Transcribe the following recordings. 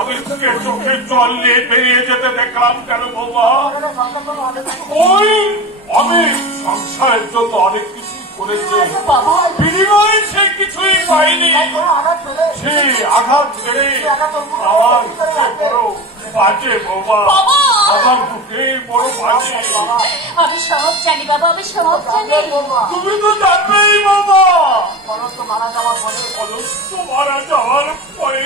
অমিতকে চোখে জল নিয়ে বেরিয়ে যেতে দেখলাম কেন বৌমা? ওই অমিত সংসারের জন্য অনেক কিছু করেছে, বিনিময়ে সে কিছুই পাইনি। সে আঘাত পেলে আমার বড় বাজে বৌমা, আমার বুকে বড় বাজে। আমি সব জানি বাবা, আমি সব জানি। তুমি তো জানবেই বাবা, মারা যাওয়ার পরে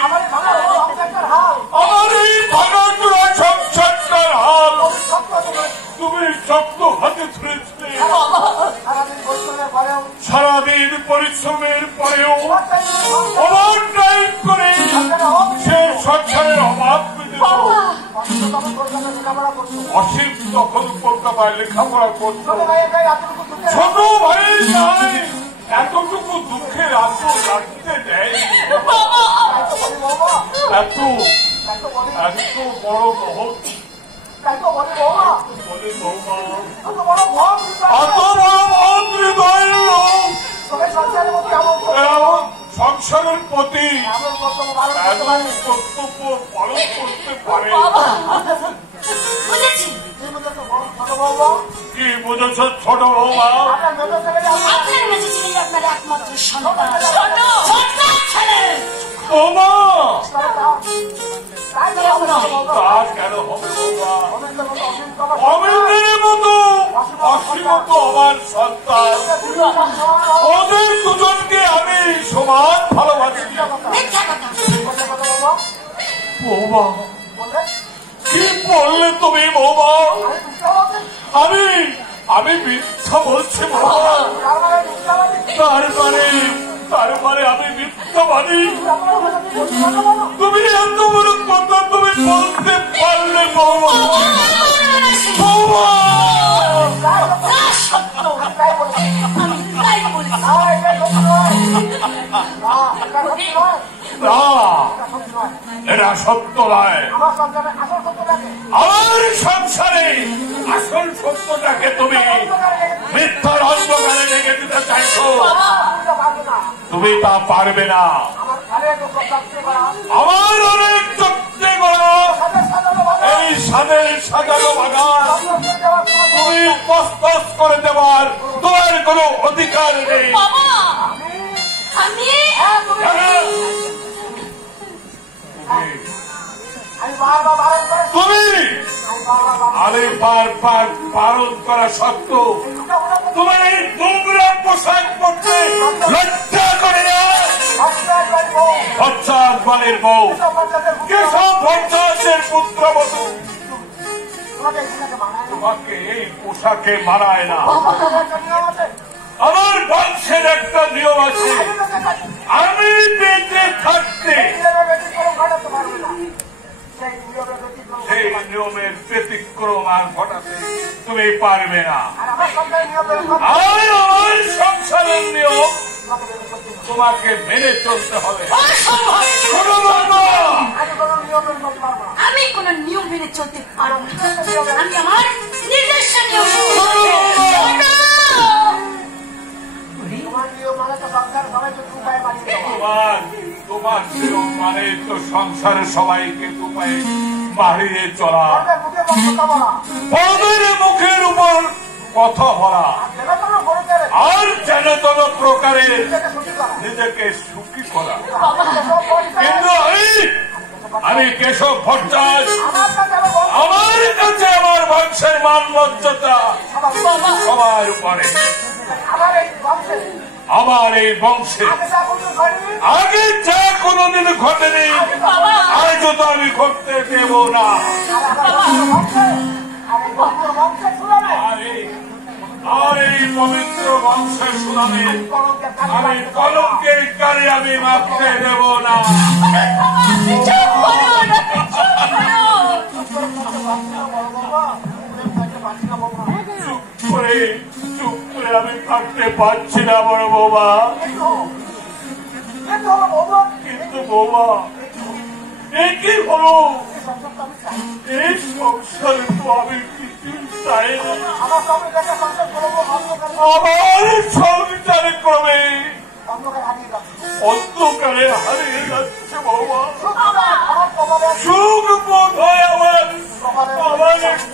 আমার এই ভাঙাচোরা সংসারটার হাল তুমি শক্ত হাতে ধরেছিলে। সারাদিন পরিশ্রমের পরেও ওভার টাইম করে সে সংসারের অভাব অসীম তখন কলকাতায় লেখাপড়া করত। ছোট ভাই নাই এতটুকু দুঃখের আত্ম রাখতে দেয়। এত বড় মহৎ হৃদয়ের লোক সংসারের প্রতি কর্তব্য পালন করতে পারে। কি বুঝেছ ছোট বৌমা? বৌমা তা কেন হবে বৌমা? অমিতের মতো অসীমত আমার সন্তান, ওদের দুজনকে আমি সমান ভালোবাসি। বৌমা কি বললে তুমি বৌমা? আমি মিথ্যা বলছি বৌমা? তার মানে আমি মিথ্যাবাদী? তুমি এত বড় কথা তুমি বলতে পারলে বৌমা? বৌমা এটা সত্য নয়। আমার সংসারে আসল সত্যটাকে তুমি মিথ্যার অন্ধকারে রেখে দিতে চাইছো। তুমি তা পারবে না। আমার অনেক চক্রে করা এই সাদের সাজানো বাগান তুমি তছনছ করে দেওয়ার তোমার কোনো অধিকার নেই। তুমি আমি বারবার বারণ করা সত্ত্বেও তোমার এই নোংরা পোশাক পরতে লজ্জা করে না? পঞ্চায়েত বাড়ির বউ, কেশব পঞ্চায়েতের পুত্রবধূ, তোমাকে এই পোশাকে মানায় না। আমার বংশের একটা নিয়ম আছে, আমি বেঁচে থাকতে সেই নিয়মের ব্যতিক্রম আর ঘটাতে তুমি পারবে না। আর আমার সংসারের নিয়ম তোমাকে মেনে চলতে হবে। আমি কোন নিয়ম মেনে চলতে পারবো না। আমি আমার নিজস্ব নিয়ম। তোমার নিয়ম মানে তো সংসারের সবাইকে উপায়ে বাড়িয়ে চলা, ওদের মুখের উপর কথা বলা, আর যেন কোন প্রকারে নিজেকে সুখী করা। কিন্তু আমি কেশব ভট্টাচার্য, আমার কাছে আমার বংশের মান মর্যাদা সবার উপরে। আমার এই বংশে আগে যা কোনদিন ঘটেনি, আজও তো আমি ঘটতে দেব না। আর এই পবিত্র বংশের সুনামে আমি কলঙ্কের কারে আমি মাপতে দেব না। চুপ করে আমি থাকতে পারছি না বড় বৌমা। কিন্তু বৌমা কি হলো? এই সংসার তো আমি কিছু চাই না। আমার সংসারে ক্রমে অন্ধকারে হারিয়ে যাচ্ছে বাবা। সুখ বোধ হয় আমার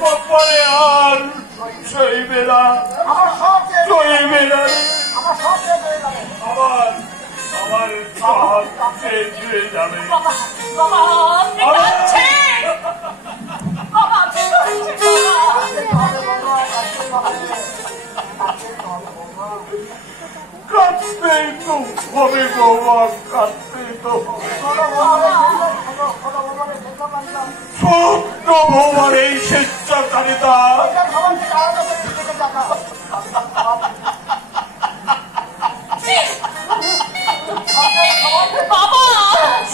কপালে আর সইবে না, সইবে না। আমার শেষ হয়ে যাবে। কাঁদতেই তো হবে বৌমা, কাঁদতেই তো ছোট্ট বৌমার এই স্বেচ্ছাচারিতা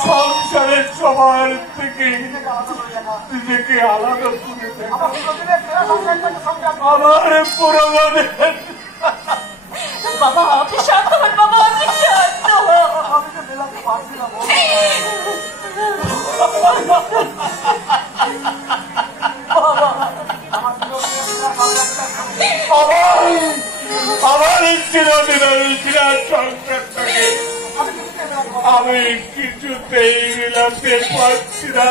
সংসারের সবার থেকে নিজেকে আলাদা করে আমার পুরো মনে বাবা আপনি শান্ত হন, বাবা আপনি শান্ত হন। আমার চিরদিনের সংসারটাকে আমি কিছুতেই মিলাতে পারছি না।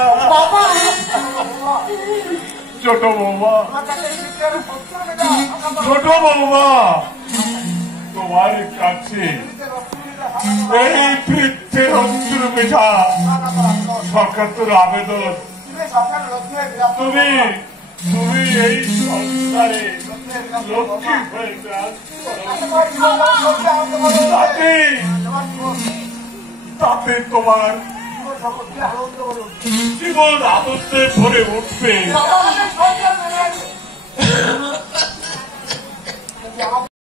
ছোট বৌমা, ছোট বৌমা, তোমার কাছে এই বৃদ্ধের অন্তর মেধা সরকার আবেদন, তুমি এই সংসারে লক্ষ্মী হয়ে তাতে তোমার জীবন আনন্দে ভরে উঠবে।